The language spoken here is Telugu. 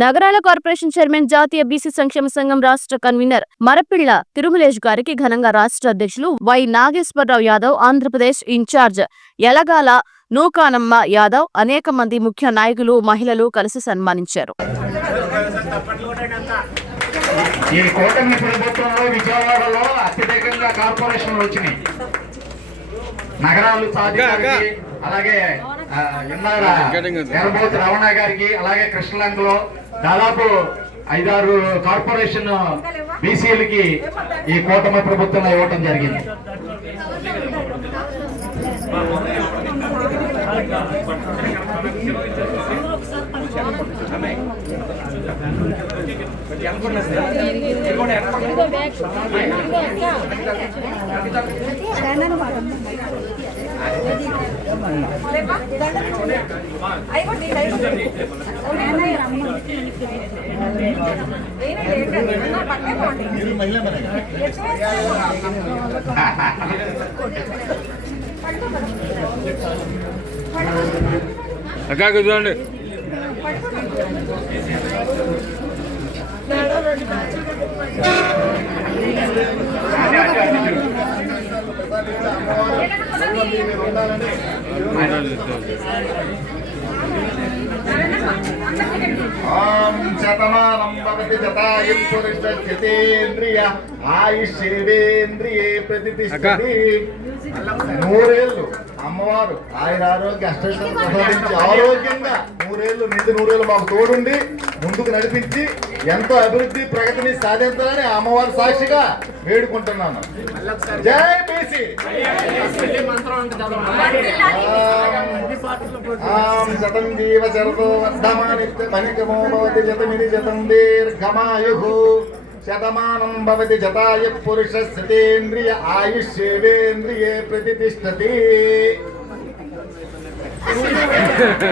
నగరాల కార్పొరేషన్ చైర్మన్ జాతీయ బీసీ సంక్షేమ సంఘం రాష్ట్ర కన్వీనర్ మరపిళ్ల తిరుమలేష్ గారికి ఘనంగా రాష్ట్ర అధ్యక్షులు వై నాగేశ్వరరావు యాదవ్, ఆంధ్రప్రదేశ్ ఇన్ఛార్జ్ యలగాల నూకానమ్మ యాదవ్, అనేక మంది ముఖ్య నాయకులు, మహిళలు కలిసి సన్మానించారు. ఈ కూటమి ప్రభుత్వంలో విజయవాడలో అత్యధికంగా కార్పొరేషన్లు వచ్చినాయి. నగరాలు సాధికారికి, అలాగే నెరబోతు రమణ గారికి, అలాగే కృష్ణలంకలో దాదాపు 5-6 కార్పొరేషన్ బీసీలకి ఈ కూటమి ప్రభుత్వంలో ఇవ్వటం జరిగింది. అక్క చూడండి. శతమానం భవతి శతాయుః పురుషస్యేంద్రియ ఆయుష్యేంద్రియే ప్రతిష్ఠితి. 100 ఏళ్ళు అమ్మవారు ఆయన ఆరోగ్య అష్టైశ్వర్యాలు ఆరోగ్యంగా 100 ఏళ్ళు నిండు 100 ఏళ్ళు మాకు తోడుండి ముందుకు నడిపించి ఎంతో అభివృద్ధి ప్రగతిని సాధించాలని అమ్మవారి సాక్షిగా వేడుకుంటున్నాను. జై బీసీ. శతం జీవ శరతో వర్ధమానిత్యమో భవతి శతమిని శతం దీర్ఘమాయుః. శతమానం భవతి శతాయుః పురుషస్యేంద్రియ ఆయుష్యేంద్రియే ప్రతిష్ఠతి.